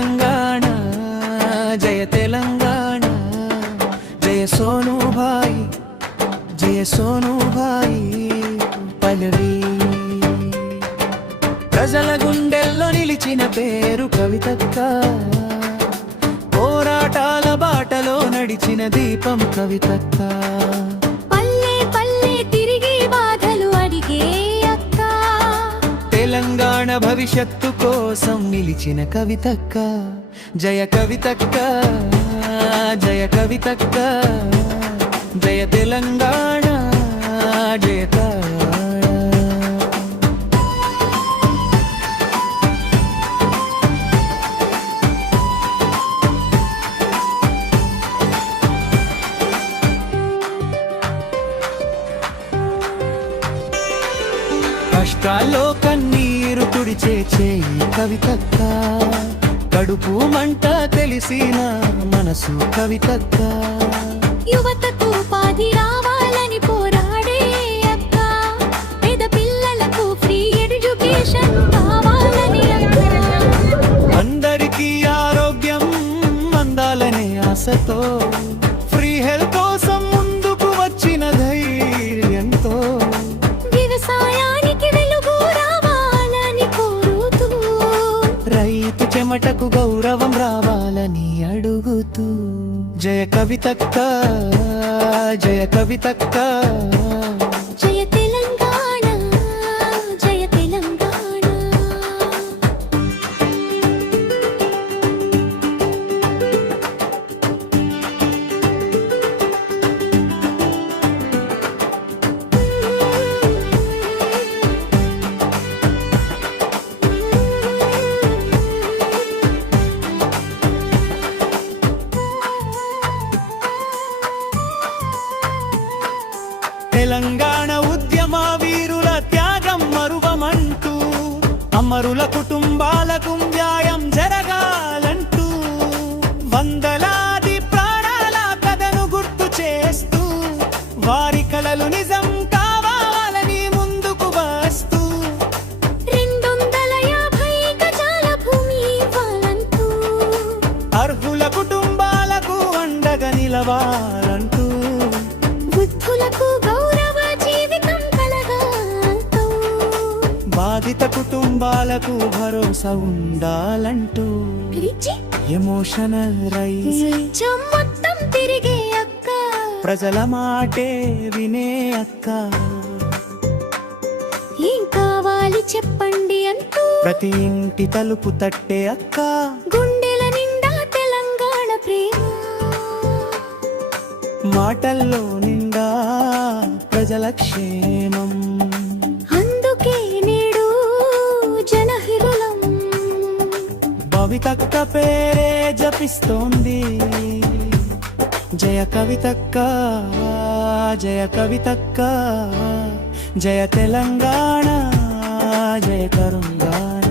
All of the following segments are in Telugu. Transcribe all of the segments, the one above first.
తెలంగాణ జయ తెలంగాణ జయ సోనూభాయి జయ సోనూభాయి పల్లవి ప్రజల గుండెల్లో నిలిచిన పేరు కవితక్క పోరాటాల బాటలో నడిచిన దీపం కవితక్క పల్లె పల్లె తిరిగి బాధలు అడిగే అక్క తెలంగాణ భవిష్యత్తు కోసం నిలిచిన కవితక్క జయ కవితక్క జయ కవితక్క జయ తెలంగాణ జయ కష్టాల్లో కన్నీరు తుడిచే చేయి కవితక్క కడుపు మంట తెలిసిన మనసు కవితక్క యువతకు ఉపాధి రావాలని పోరాడే అక్క పేద పిల్లలకు ఫ్రీ ఎడ్యుకేషన్ కావాలని అక్క అందరికీ ఆరోగ్యం అందాలనే ఆశతో ఫ్రీ హెల్త్ కోసం ముందుకు వచ్చిన ధైర్యంతో వ్యవసాయానికి వెలుగు రావాలని కోరుతూ రైతు చెమటకు గౌరవం రావాలని అడుగుతూ జయ కవితక్క జయ కవితక్క జయ తెలంగాణ జయ తెలంగాణ తెలంగాణ ఉద్యమ వీరుల త్యాగం మరువమంటూ అమరుల కుటుంబాలకు న్యాయం జరగాలంటూ వందలాది ప్రాణాల కథను గుర్తు చేస్తూ వారి కలలు నిజం కావాలని ముందుకు వస్తూ 250 గజాల భూమి ఇవ్వాలంటూ అర్హుల కుటుంబాలకు అండగా నిలవాలంటూ వృద్ధులకు గౌరవ జీవితం కలగాలంటూ బాధిత కుటుంబాలకు భరోసా ఉండాలంటూ ఎమోషనల్ రైస్ నిజం మొత్తం తిరిగే అక్క ప్రజల మాటే వినే అక్క ఏం కావాలి చెప్పండి అంటూ ప్రతి ఇంటి తలుపు తట్టే అక్క గుండెల నిండా తెలంగాణ ప్రేమ మాటల్లో నిండా ప్రజల క్షేమం అందుకే నేడు జనహిరులం భవితక్క పేరే జపిస్తోంది జయ కవితక్క జయ కవితక్క జయ తెలంగాణ జయ కరుంగాణ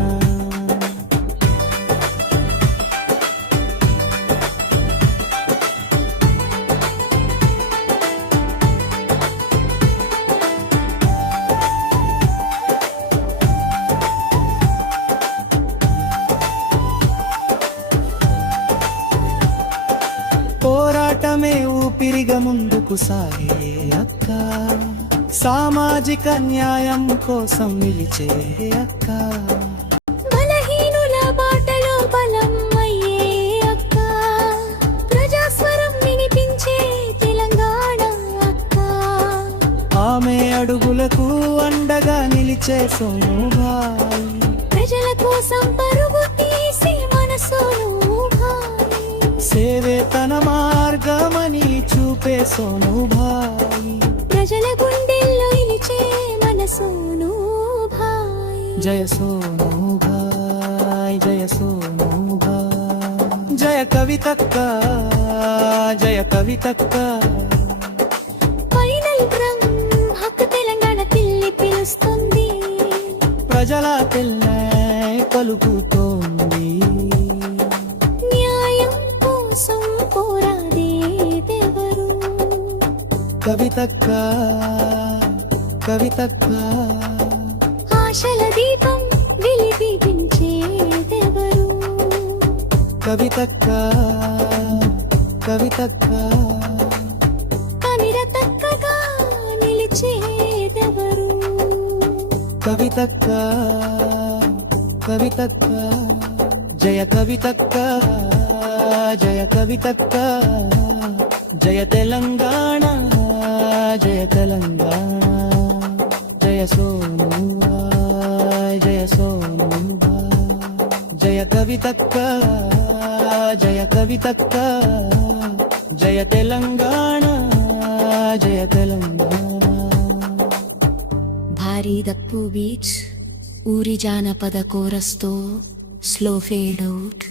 పోరాటమే ఊపిరిగా ముందుకు సాగే అక్క సామాజిక న్యాయం కోసం నిలిచే అక్క బలహీనుల బాటలో బలం అయ్యే అక్క ప్రజాస్వరం వినిపించే తెలంగాణ అక్క ఆమె అడుగులకు అండగా నిలిచే సోనూభాయి ప్రజల కోసం పరుగు తీసి మనసును సేవే తన మార్గమని చూపే సోనూభాయి ప్రజల గుండెల్లో నిలిచే మనసును భాయ్ జయ సోనూభాయ్ జయ సోనూభాయ్ జయ కవితక్క జయ కవితక్క ఫైనల్ డ్రమ్ హక్కు తెలంగాణ తిల్లి పిలుస్తుంది ప్రజల తెల్లై పలుకుతోంది న్యాయం కోసం పోరాడేదెవరు కవితక్క కవితక్క ఆశల దీపం వెలిగించేదెవరు కవితక్క కవితక్క కనిరతక్కగా నిలిచేదెవరు కవితక్క కవితక్క జయ కవితక్క జయ కవితక్క జయ తెలంగాణ జయ తెలంగాణ జయ సోను జయ సోను జయ కవితక్క జయ కవితక్క జయ తెలంగాణ జయ తెలంగాణ భారీ దప్పు బీచ్ ఊరి జానపద కోరస్తో స్లో ఫేడ్ అవుట్